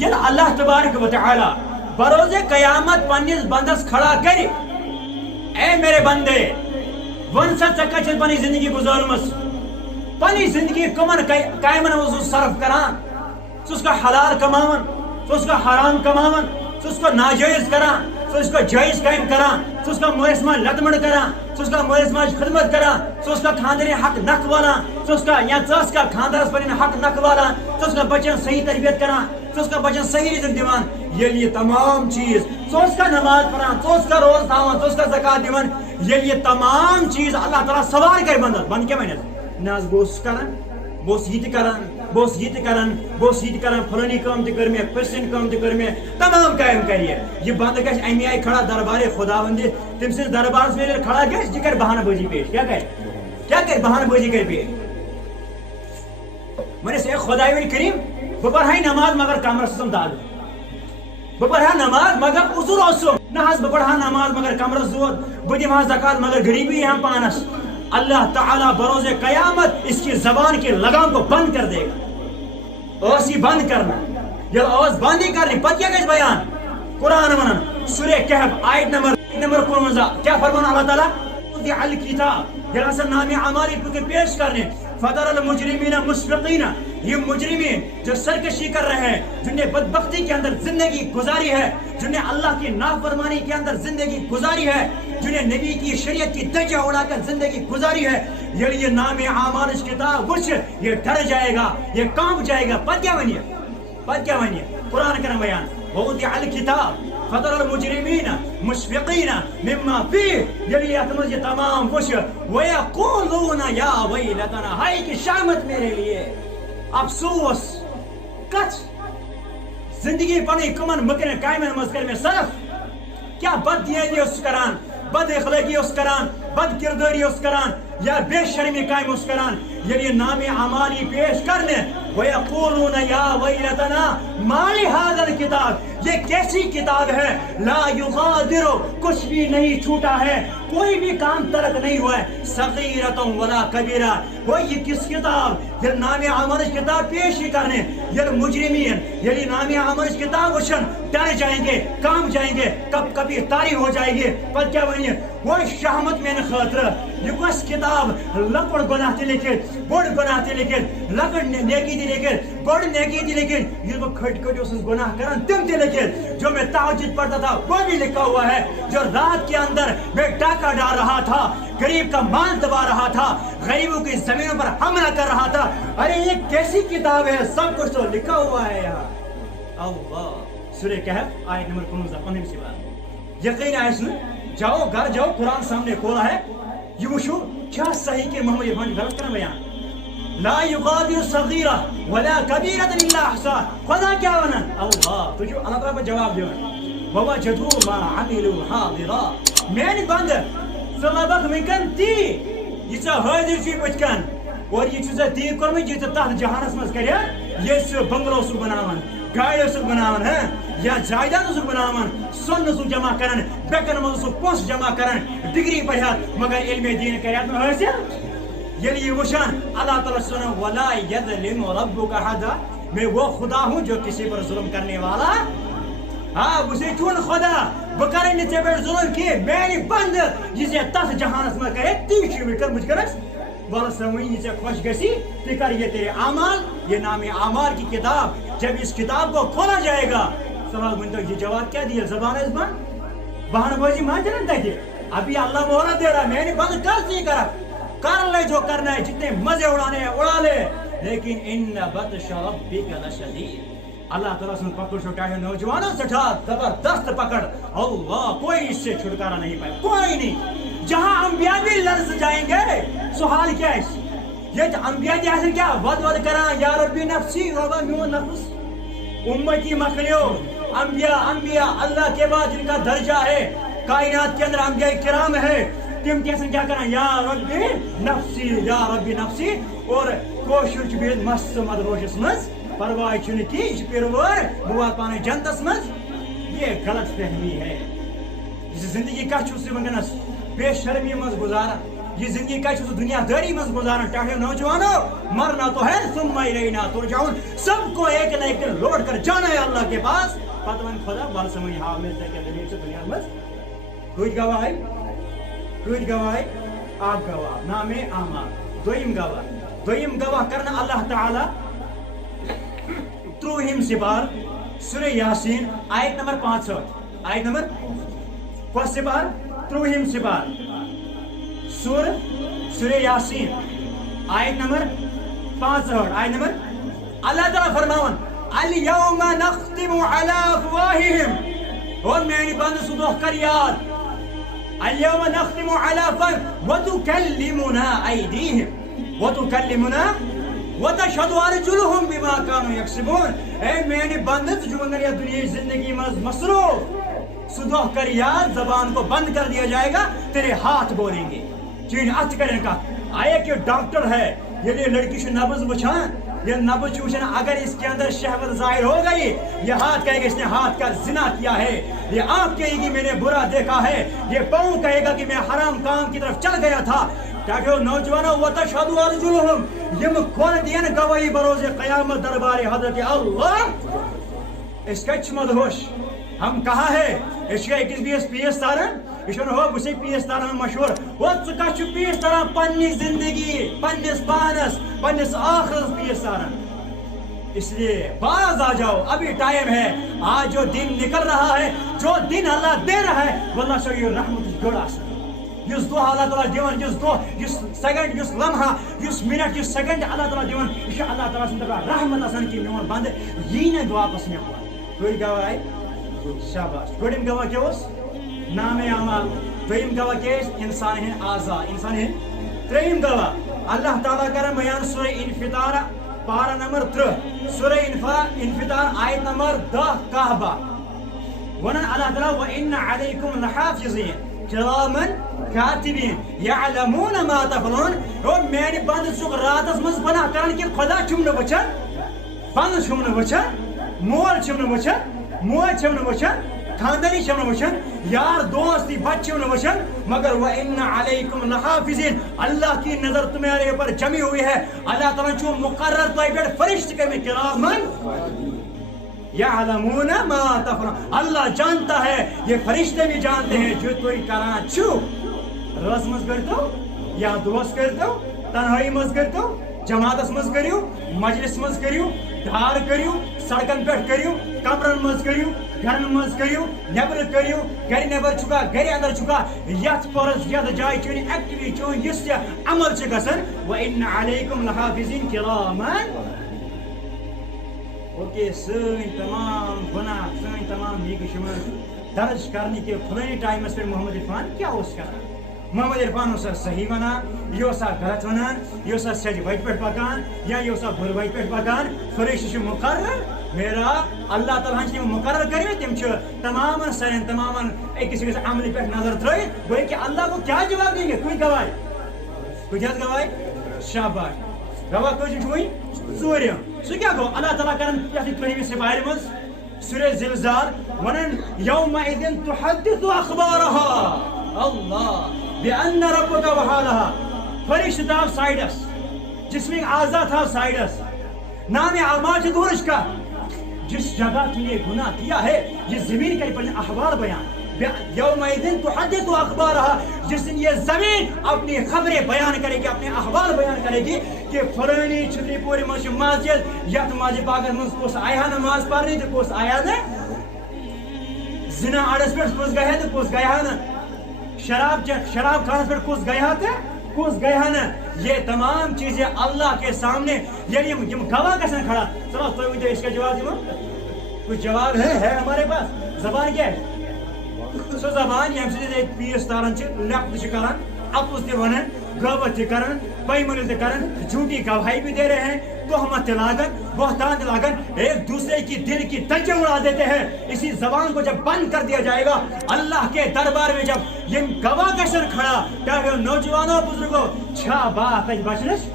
یل اللہ تبارک و تعالی بروز قیامت پنس بندس کھڑا کر اے میرے بندے ون سا ژے پنی زندگی گزارمس پنی زندگی کمن کامن صرف کران ژٕ کا حلال کماون ژٕ کا حرام کماون ژٕ کا ناجائز کران ژٕ کا جائز کام کران ژٕ کا مٲلِس ماجہِ لتمڑ کران ژٕ کا مٲلِس ماجہِ خدمت کران ژٕ کا خاندرین حق نکھ والان ژٕ کا یا ژٕ کا خاندرس پنن حق نکھ والان ژٕ کا بچن صحیح تربیت کران ژٕ کا بچن صحیح رزق دِوان ییٚلہِ یہ تمام چیز ژٕ کا نماز پران ژٕ کا روز تھاوان ژٕ کا زکات دِوان ییٚلہِ یہ تمام چیز اللہ تعالیٰ سوار کر بندس بند کیا ونس نہ بہس کران بہس یہ کران بہس یہ کران بہس یہ کران فلانی کام تہ کر میں پسن کام تہ کر میں تمام کام کر یہ بند گژھِ امی آئی کھڑا دربار خداوند تم سندس دربارس میں کھڑا گژھِ یہ کر بہانہ بازی پیش کیا کر بہانہ بازی کر پیش ونس اے خداوند کریم بہ پرہا نماز مگر کمرس سم داد بہ پرہا نماز مگر عذر اوسم نہ حظ بہ پرہا نماز مگر کمرس دود بہ دمہا زکات مگر غریبی ہم پانس اللہ تعالیٰ بروز قیامت اس کی زبان کی لگام کو بند کر دے گا اوسی بند کرنا یہ اوز بند ہی کرنی پتہ کیا گژھِ بیان قرآن ونان سورہ کہف آیت نمبر 51 کیا فرمان اللہ تعالیٰ وضع الکتاب یہ اصل نام اعمال کو پیش کرنے فَتَرَ الْمُجْرِمِينَ مُشْفِقِينَ یہ مجرمین جو سرکشی کر رہے ہیں جن نے بدبختی کے اندر زندگی گزاری ہے جن نے اللہ کی نافرمانی کے اندر زندگی گزاری ہے جن نے نبی کی شریعت کی دھجیاں اڑا کر زندگی گزاری ہے یہ نام اعمال اس کتاب وچ یہ ڈر جائے گا یہ کانپ جائے گا پتہ کیا ونیے قرآن کرن بیان وَوُضِعَ الْكِتَابُ فَتَرَ الْمُجْرِمِينَ مُشْفِقِينَ مِمَّا فِيهِ یہ اتمز یہ تمام وچ وَيَقُولُونَ يَا وَيْلَتَنَا ہائے کی شامت میرے لیے افسوس کچھ زندگی پنی کمن مکرن کامن مز کر میں صرف کیا بد دیانی اس کران بد اخلاقی اس کران بد کرداری اس کران یا بے شرمی کام اس کران یہ نام اعمالی پیش کرنے وَيَقُولُونَ يَا وَيْلَتَنَا مَا لِهَذَا الْكِتَابِ یہ کیسی کتاب ہے لا یغادر کچھ بھی نہیں چھوٹا ہے کوئی بھی کام ترک نہیں ہوا ہے صغیرۃ ولا کبیرہ وہ یہ کس کتاب یہ نام اعمال کتاب پیش ہی کرنے یہ مجرمین یہ نام اعمال کتاب وچن ڈر جائیں گے کام جائیں گے کبھی طاری ہو جائے گی پر کیا ونیے وہ شہمت میں خاطر یہ کس کتاب لکڑ گناہ تھی لکھت بڑ گناہ تھی لکھت لکڑ نیکی تھی لکھت بڑ نیکی تھی لکھت یہ وہ کھٹ کھٹ اس گناہ کرن تم تھی لکھت جو میں تہجد پڑھتا تھا وہ بھی لکھا ہوا ہے جو رات کے اندر میں ڈاکہ ڈال رہا تھا غریب کا مال دبا رہا تھا غریبوں کی زمینوں پر حملہ کر رہا تھا ارے یہ کیسی کتاب ہے سب کچھ تو لکھا ہوا ہے یہاں اللہ سورہ کہف آیت نمبر 15 سے بات یقین ہے جاؤ گھر جاؤ قرآن سامنے کھولا ہے یہ وشو کیا صحیح کہ محمد افغان غلط کرنا بیان لا یغادر صغیرہ ولا کبیرہ الا احصاها خدا کیا ونن اللہ تجھو اللہ تعالیٰ پر جواب دیو ووجدوا ما عملوا حاضرا میری بند صلابک منکن تی یہ چا حاضر چی بچکن اور یہ چیزا تی کرمی یہ تحت جہانس مز کریا یہ سو بنگلو سو بناون گاڑی سو بناون ہے یا جائیداد سو بناون سن سو جمع کرن بیکن مز سو پونس جمع کرن ڈگری پڑھیات مگر علم دین کریات میں حاصل یہ وشان اللہ تعالیٰ سنو ولا یظلم ربک احدا میں وہ خدا ہوں جو کسی پر ظلم کرنے والا ہاں اسے چون خدا بکرے نیچے پر ظلم کیے میری بند جسے تس جہانس میں کرے تیشی بھی کر مجھ کرس بول سموئی نیچے خوش گسی فکر یہ تیرے اعمال یہ نام اعمال کی کتاب جب اس کتاب کو کھولا جائے گا سوال بنتا یہ جواب کیا دیا زبان اس بہانہ بازی مان جنن تاکہ ابھی اللہ مہلت دے رہا میری بند کر سی کر لے جو کرنا ہے جتنے مزے اڑانے ہیں اڑا لے لیکن ان بطش ربک لشدید اللہ تعالیٰ سے پکڑ چھٹائے نوجوانوں سٹھا زبردست پکڑ اللہ کوئی اس سے چھٹکارا نہیں پائے کوئی نہیں جہاں انبیاء بھی لرز جائیں گے سوال کیا ہے یہ انبیاء کی حاصل کیا ود کران یا ربی نفسی ربا میون نفس امتی مخلیو انبیاء اللہ کے بعد جن کا درجہ ہے کائنات کے اندر انبیاء کرام ہے تم کیسے کیا کریں یا ربی نفسی اور کوشر چھ مست مد روشس مز پرواہ چھن کی پیرور بوات پانے جنتس مز یہ غلط فہمی ہے اس زندگی کا چھو سے ونگنس بے شرمی مز گزارا یہ زندگی کا دنیا داری مز گزارن چاہے نوجوانوں مرنا تو ہے ثم الینا ترجعون سب کو ایک نہ ایک دن لوٹ کر جانا ہے اللہ کے پاس پتہ ون خدا بال سمجھ ہاں ملتا ہے کہ دنیا مز کوئی گواہ آپ گواہ نام اعمال دویم گواہ کرنا اللہ تعالی 30 سپار سورہ یاسین آیت نمبر 65 آیت نمبر کس سپار 30 سپار سورہ یاسین آیت نمبر 65 آیت نمبر اللہ تعالی فرماون الیوم نختم علی افواہہم اور میری بند صدوح کر یاد اليوم نختم على فم وتكلمنا أيديهم وتكلمنا وتشهد أرجلهم بما كانوا يكسبون اے میری بندت جو اندر یہ دنیا زندگی مصروف صدوح کر یاد زبان کو بند کر دیا جائے گا تیرے ہاتھ بولیں گے چین ات کرنے کا آیا کہ ڈاکٹر ہے یہ لڑکی سے نبض بچھان یہ نبض چوشن اگر اس کے اندر شہوت ظاہر ہو گئی یہ ہاتھ کہے گا اس نے ہاتھ کا زنا کیا ہے یہ آنکھ کہے گی میں نے برا دیکھا ہے یہ پاؤں کہے گا کہ میں حرام کام کی طرف چل گیا تھا تاکہ نوجوانوں وتشهد ارجلهم یم کون دین گواہی بروز قیامت دربار حضرت اللہ اس کا مدہوش ہم کہا ہے اس کا 21 PS تارن یہ ہو بسے PS تارن مشہور وہ ژٕ کتھ چھُ PS تاران پننہِ زندگی پننس پانس پننس آخرس PS تاران اس لیے باز آ جاؤ ابھی ٹائم ہے آج جو دن نکل رہا ہے جو دن اللہ دے رہا ہے واللہ سے یہ رحمت گڑ آسان یس دو اللہ تعالیٰ دیوان یس دو یس سیکنڈ یس لمحہ یس منٹ یس سیکنڈ اللہ تعالیٰ دیوان یہ اللہ تعالیٰ سن رحمت آسان کہ میون بند یہ نہ واپس مے کوئی گواہ آئی شاباش گوڑم گواہ کیا اس نام اعمال دویم گواہ کیا انسان ہن اعضاء انسان ہن تریم گواہ اللہ تعالیٰ کرم بیان سورہ انفطار پارہ نمبر 3 سورہ انفطار آیت نمبر 10 کعبہ ونن اللہ تعالیٰ وَإِنَّ عَلَيْكُمْ لَحَافِظِينَ كِرَامًا كَاتِبِينَ يَعْلَمُونَ مَا تَفْعَلُونَ اور میری بند چھ راتس مز گناہ کران کہ خدا چھم نہ وچھان بند چھم نہ وچھان مول چھم نہ وچھان موج چھم نہ وچھان خاندانی چھم نہ وچھان یار دوستی بچ چھم نہ وچھان مگر وَإِنَّ عَلَيْكُمْ لَحَافِظِينَ اللہ کی نظر تمہارے اوپر جمی ہوئی ہے اللہ تعالیٰ چھو مقرر تو بیٹھ فرشت کے میں کرامن یعلمون ما تفعلون اللہ جانتا ہے یہ فرشتے بھی جانتے ہیں جو کوئی کران چھو رس مز کرتو یا دوست کرتو تنہائی مز کرتو جماعت مز کریو مجلس مز کریو دھار کریو سڑکن پیٹ کریو کمرن مز کریو گھرن مز کریو نیبر کریو گھر نیبر چکا گھر اندر چکا یت پرس یت جائے چونی ایکٹیوی چون یس عمل چھ گژھان وَإِنَّ عَلَيْكُمْ لَحَافِظِينَ كِرَامًا اوکے سن تمام گناہ سن تمام نیکی شمار درج کرنے کے فلانی ٹائم اس پر محمد عرفان کیا اس کا محمد عرفان اسا صحیح ونان یہ اسا غلط ونان یہ اسا سج وجہ پہ پکان یا یہ اسا بر وجہ پہ پکان فرشت مقرر میرا اللہ تعالیٰ نے مقرر کرے تم تمام سرن تمام ایک کسی عمل پہ نظر ترائے گویا کہ اللہ کو کیا جواب دیں گے کوئی گواہ کوئی جات گواہ شاباش گواہ کوئی چھوئی ژورم سو کیا گو اللہ تعالیٰ کرن یتھ ترہیمہِ سپارِ منٛز سورہ زلزال ونن یومئذ تحدث اخبارها اللہ بأن ربک وحالها فرشت تھا سائڈس جسمک اعضاء تھا سائڈس نام اعمال سے دورش کا جس جگہ تم نے گناہ کیا ہے یہ زمین کرے پر احوال بیان یومئذ تحدث اخبارها جس دن یہ زمین اپنی خبریں بیان کرے گی اپنے احوال بیان کرے گی کہ فلانی چھتری پوری منچ مسجد یت مسجد باغن من کس آیا نماز پڑھنے تو کس آیا نا زنا اڑس پہ کس گیا تو کس گیا نا شراب خانس پہ کس گیا تو کس گیا نا یہ تمام چیزیں اللہ کے سامنے یعنی گواہ کیسے کھڑا چلو تو مجھے اس کا جواب دو کچھ جواب ہے ہمارے پاس زبان کیا ہے سو زبان یم سے پیس تاران لفظ کران اپوز تہ ونان غیبت تہ کران پیمانی تہ کران جھوٹی گواہی بھی دے رہے ہیں تہمت تہ لاگن بہتان تہ لاگن ایک دوسرے کی دل کی دھجیں اڑا دیتے ہیں اسی زبان کو جب بند کر دیا جائے گا اللہ کے دربار میں جب یم گواہ گشن کھڑا چاہے نوجوانوں بزرگوں چھا بات بچنس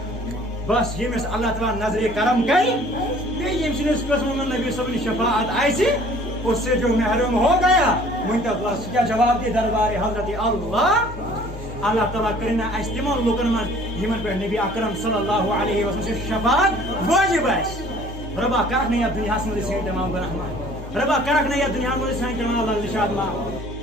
بس یمس اللہ تعالیٰ نظر کرم کر یم سنس قسم نبی صلی شفاعت آئیسی اس سے جو محروم ہو گیا منتظر کیا جواب دے دربار حضرت اللہ اللہ تعالیٰ کرنا اس تمو لوکن من یمن پہ نبی اکرم صلی اللہ علیہ وسلم شفاعت واجب آس ربا کرکھ نہ یتھ دنیا مز سین تمام گناہ معاف ربا کرکھ نہ یتھ دنیا مز سین تمام اللہ نشاد معاف